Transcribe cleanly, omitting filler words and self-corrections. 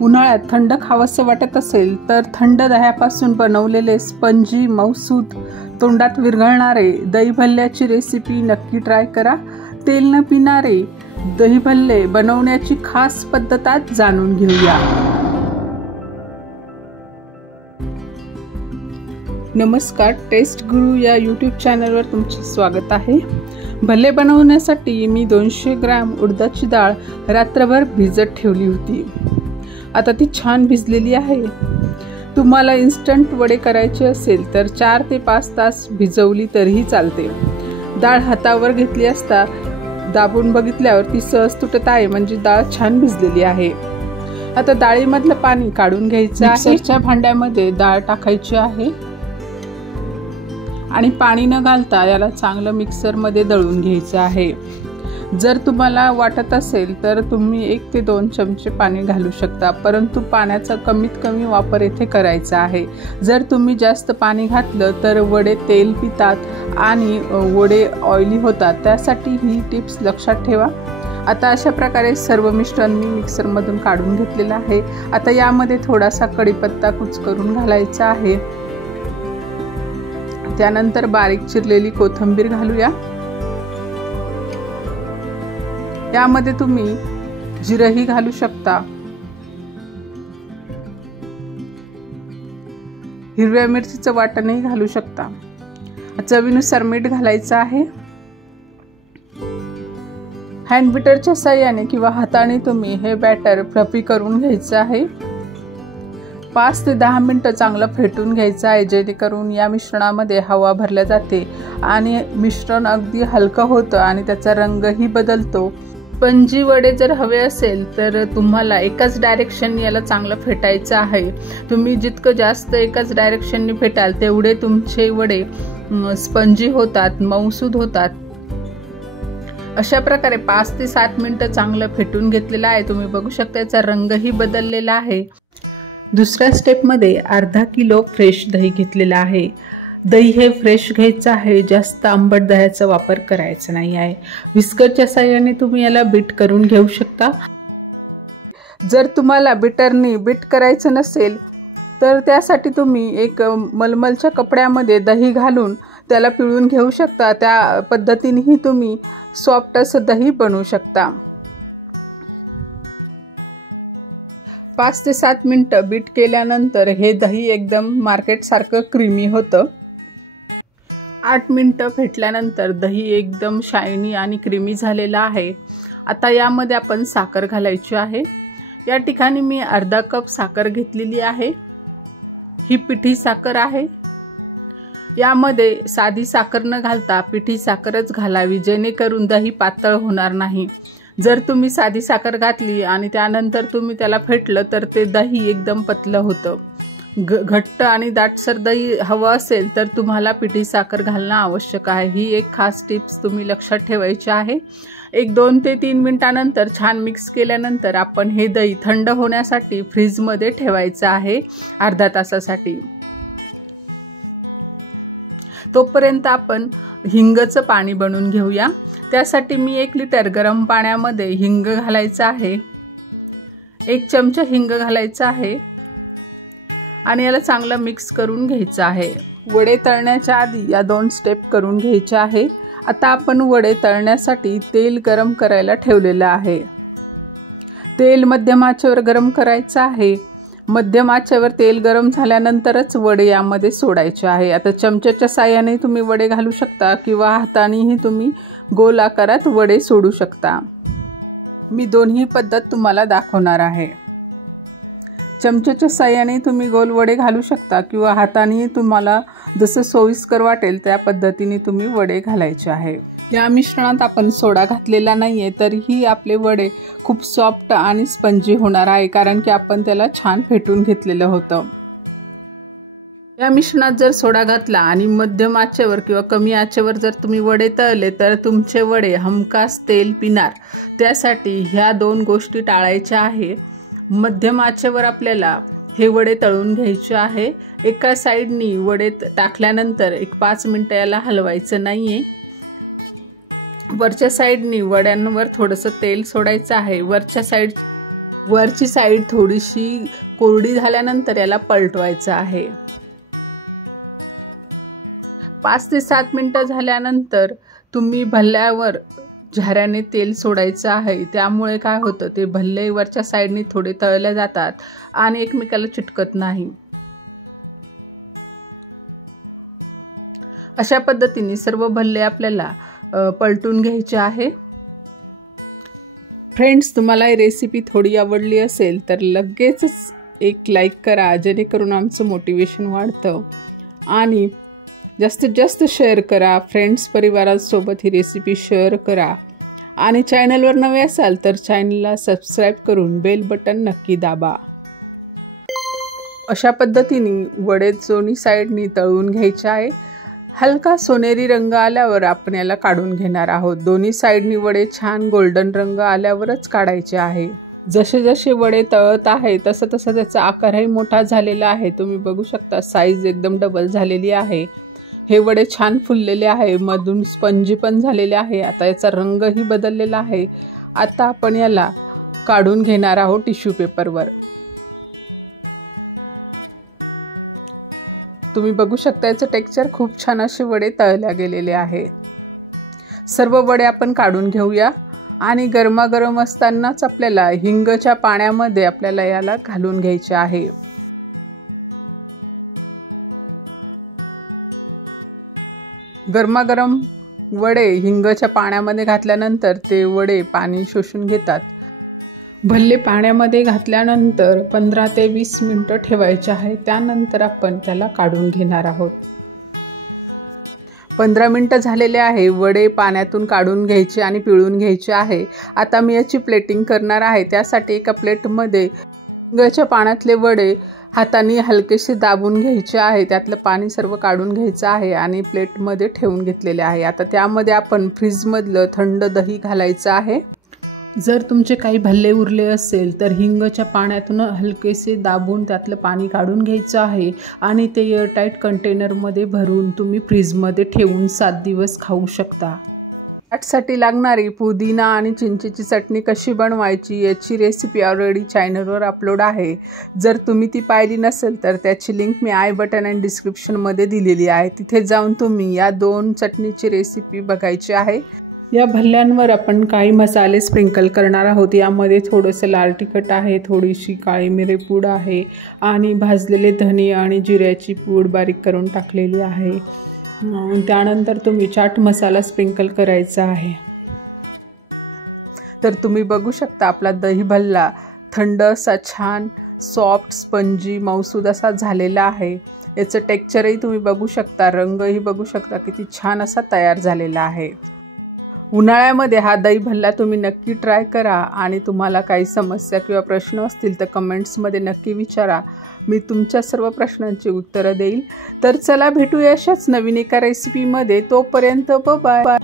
उन्हाळ्यात थंड खावंसं वाटत असेल तर थंड दह्यापासून बनवलेले स्पंजी मऊसूद तोंडात विरघळणारे दही भल्ल्याची रेसिपी नक्की ट्राय करा। तेल न पिणारे दही भल्ले बनवण्याची खास पद्धत आज जाणून घेऊया। नमस्कार, टेस्ट गुरु या यूट्यूब चॅनलवर तुमचे स्वागत आहे। भल्ले बनवण्यासाठी मी 200 ग्रॅम उडदाची डाळ रात्रभर भिजत ठेवली होती। आता ती छान भिजलेली आहे। तुम्हाला इन्स्टंट वडे करायचे असेल तर 4 ते 5 तास भिजवली तरीही चालते। डाळ हातावर घेतली असता दाबून बघितल्यावर ती सहज तुटत आहे, म्हणजे डाळ छान भिजलेली आहे। आता डाळीमधलं पाणी काढून घ्यायचं आहे। मिक्सरच्या भांड्यामध्ये डाळ टाकायची आहे आणि पाणी न घालता याला चांगलं मिक्सरमध्ये दळून घ्यायचं आहे। जर तुम्हाला वाटत असेल तर तुम्ही 1 ते 2 चमचे पाणी घालू शकता, परंतु पाण्याचा कमीत कमी वापर येथे करायचा आहे। जर तुम्ही जास्त पाणी घातलं तर वडे तेल पितात आणि वडे ऑइली होतात, त्यासाठी ही टिप्स लक्षात ठेवा। आता अशा प्रकारे सर्व मिश्रण मी मिक्सरमधून काढून घेतलेलं आहे। आता यामध्ये थोडासा कढीपत्ता कुचकरून घालायचा आहे। त्यानंतर बारीक चिरलेली कोथिंबीर घालूया। यामध्ये तुम्ही जिरंही घालू शकता। हिरव्या मिरचीचं वाटणही घालू शकता। चवीनुसार मीठ घालायचं आहे। हँड बीटरच्या साहाय्याने किंवा हाताने तुम्ही हे बॅटर फ्लफी करून घ्यायचं आहे। 5 ते 10 मिनिटं चांगलं फेटून घ्यायचं आहे, जेणेकरून या मिश्रणामध्ये हवा भरल्या जाते आणि मिश्रण अगदी हलकं होतं आणि त्याचा रंगही बदलतो। स्पंजी वडे जर हवे असेल तर तुम्हाला एकाच डायरेक्शन याला चांगलं फेटायचं आहे। तुम्ही जितकं जास्त एकाच डायरेक्शनने फेटाल तेवढे तुमचे वडे स्पंजी होतात, मऊसूद होतात। अशा प्रकारे 5 ते 7 मिनिटं चांगलं फेटून घेतलेलं आहे। तुम्ही बघू शकता याचा रंगही बदललेला आहे। दुसऱ्या स्टेपमध्ये अर्धा किलो फ्रेश दही घेतलेला आहे। दही हे फ्रेश घ्यायचं आहे, जास्त आंबट दह्याचा वापर करायचा नाही आहे। विस्करच्या साहाय्याने तुम्ही याला बीट करून घेऊ शकता। जर तुम्हाला बीटरनी बीट करायचं नसेल तर त्यासाठी तुम्ही एक मलमलच्या कपड्यामध्ये दही घालून त्याला पिळून घेऊ शकता। त्या पद्धतीनेही तुम्ही सॉफ्ट असं दही बनवू शकता। 5 ते 7 मिनिटं बीट केल्यानंतर हे दही एकदम मार्केटसारखं क्रीमी होतं। 8 मिनिटं फेटल्यानंतर दही एकदम शायनी आणि क्रीमी झालेला आहे। आता यामध्ये आपण साखर घालायची आहे। या ठिकाणी मी अर्धा कप साखर घेतलेली आहे। ही पिठी साखर आहे। यामध्ये साधी साखर न घालता पिठी साखरच घालावी, जेणेकरून दही पातळ होणार नाही। जर तुम्ही साधी साखर घातली आणि त्यानंतर तुम्ही त्याला फेटलं तर ते दही एकदम पतलं होतं। घट्ट आणि दाटसर दही हवं असेल तर तुम्हाला पिठी साखर घालणं आवश्यक आहे। ही एक खास टिप्स तुम्ही लक्षात ठेवायची आहे। 1-2 ते 3 मिनिटांनंतर छान मिक्स केल्यानंतर आपण हे दही थंड होण्यासाठी फ्रीजमध्ये ठेवायचं आहे अर्धा तासासाठी। तोपर्यंत आपण हिंगचं पाणी बनवून घेऊया। त्यासाठी मी 1 लिटर गरम पाण्यामध्ये हिंग घालायचं आहे। 1 चमचा हिंग घालायचा आहे आणि याला चांगलं मिक्स करून घ्यायचं आहे। वडे तळण्याच्या आधी या 2 स्टेप करून घ्यायच्या आहे। आता आपण वडे तळण्यासाठी तेल गरम करायला ठेवलेलं आहे। तेल मध्यम आचेवर गरम करायचं आहे। मध्यम आचेवर तेल गरम झाल्यानंतरच वडे यामध्ये सोडायचे आहे। आता चमच्याच्या साहाय्याने तुम्ही वडे घालू शकता किंवा हातानेही तुम्ही गोल आकारात वडे सोडू शकता। मी दोन्ही पद्धत तुम्हाला दाखवणार आहे। चमच्याच्या साहाय्याने तुम्ही गोल वडे घालू शकता किंवा हाताने तुम्हाला जसं सोयीस्कर वाटेल त्या पद्धतीने तुम्ही वडे घालायचे आहे। या मिश्रणात आपण सोडा घातलेला नाहीये, तरीही आपले वडे खूप सॉफ्ट आणि स्पंजी होणार आहे, कारण की आपण त्याला छान फेटून घेतलेलं होतं। या मिश्रणात जर सोडा घातला आणि मध्यम आचेवर किंवा कमी आचेवर जर तुम्ही वडे तळले तर तुमचे वडे हमखास तेल पिणार। त्यासाठी ह्या 2 गोष्टी टाळायच्या आहे। मध्यम आचेवर आपल्याला हे वडे तळून घ्यायचे आहे। एका साइडनी वडे टाकल्यानंतर 5 मिनिटं याला हलवायचं नाहीये। वरच्या साइडनी वड्यांवर थोडंसं तेल सोडायचं आहे। वरच्या साइड वरची साईड थोडीशी कोरडी झाल्यानंतर याला पलटवायचं आहे। 5 ते 7 मिनिटं झाल्यानंतर तुम्ही भल्ल्यावर झाऱ्याने तेल सोडायचं आहे। त्यामुळे काय होतं, ते भल्ले वरच्या साईडने थोडे तळले जातात आणि एकमेकाला चिटकत नाही। अशा पद्धतीने सर्व भल्ले आपल्याला पलटून घ्यायचे आहे। फ्रेंड्स, तुम्हाला ही रेसिपी थोडी आवडली असेल तर लगेचच एक लाईक करा, जेणेकरून आमचं मोटिवेशन वाढतं आणि जास्तीत जास्त शेअर करा। फ्रेंड्स परिवारासोबत ही रेसिपी शेअर करा आणि चॅनलवर नवे असाल तर चॅनलला सबस्क्राईब करून बेल बटन नक्की दाबा। अशा पद्धतीने वडे दोन्ही साईडनी तळून घ्यायचे आहे। हलका सोनेरी रंग आल्यावर आपण याला काढून घेणार आहोत। दोन्ही साईडनी वडे छान गोल्डन रंग आल्यावरच काढायचे आहे। जसे जसे वडे तळत आहे तसं तसं त्याचा आकारही मोठा झालेला आहे। तुम्ही बघू शकता साईज एकदम डबल झालेली आहे। हे वडे छान फुललेले आहे, मधून स्पंजी पण झालेले आहे। आता याचा रंगही बदललेला आहे। आता आपण याला काढून घेणार आहोत टिश्यू पेपरवर। तुम्ही बघू शकता याचं टेक्स्चर खूप छान असे वडे तळल्या गेलेले आहे। सर्व वडे आपण काढून घेऊया आणि गरमागरम असतानाच आपल्याला हिंगच्या पाण्यामध्ये आपल्याला याला घालून घ्यायचे आहे। गरमागरम वडे हिंगच्या पाण्यामध्ये घातल्यानंतर ते वडे पाणी शोषून घेतात। भल्ले पाण्यामध्ये घातल्यानंतर 15 ते 20 मिनिटं ठेवायचे आहे। त्यानंतर आपण त्याला काढून घेणार आहोत। 15 मिनिटं झालेले आहे। वडे पाण्यातून काढून घ्यायचे आणि पिळून घ्यायचे आहे। आता मी याची प्लेटिंग करणार आहे। त्यासाठी एका प्लेटमध्ये हिंगाच्या पाण्यातले वडे हाताने हलकेसे दाबून घ्यायचे आहे। त्यातलं पाणी सर्व काढून घ्यायचं आहे आणि प्लेटमध्ये ठेवून घेतलेले आहे। आता त्यामध्ये आपण फ्रीजमधलं थंड दही घालायचं आहे। जर तुमचे काही भल्ले उरले असेल तर हिंगाच्या पाण्यातून हलकेसे दाबून त्यातलं पाणी काढून घ्यायचं आहे आणि ते एअरटाईट कंटेनरमध्ये भरून तुम्ही फ्रीजमध्ये ठेवून 7 दिवस खाऊ शकता। चाटसाठी लागणारी पुदिना आणि चिंचेची चटणी कशी बनवायची याची रेसिपी ऑलरेडी चॅनलवर अपलोड आहे। जर तुम्ही ती पाहिली नसेल तर त्याची लिंक मी आय बटन आणि डिस्क्रिप्शनमध्ये दिलेली आहे। तिथे जाऊन तुम्ही या 2 चटणीची रेसिपी बघायची आहे। या भल्ल्यांवर आपण काही मसाले स्प्रिंकल करणार आहोत। यामध्ये थोडंसं लाल तिखट आहे, थोडीशी काळी मिरी पूड आहे आणि भाजलेले धने आणि जिऱ्याची पूड बारीक करून टाकलेली आहे। त्यानंतर तुम्ही चाट मसाला स्प्रिंकल करायचा आहे। तर तुम्ही बघू शकता आपला दही भल्ला थंड असा छान सॉफ्ट स्पंजी मऊसूद असा झालेला आहे। याचं टेक्स्चरही तुम्ही बघू शकता, रंगही बघू शकता, किती छान असा तयार झालेला आहे। उन्हाळ्यामध्ये हा दही भल्ला तुम्ही नक्की ट्राय करा आणि तुम्हाला काही समस्या किंवा प्रश्न असतील तर कमेंट्समध्ये नक्की विचारा। मी तुमच्या सर्व प्रश्नांची उत्तरं देईल। तर चला भेटूया अशाच नवीन एका रेसिपीमध्ये। तोपर्यंत बाय बाय।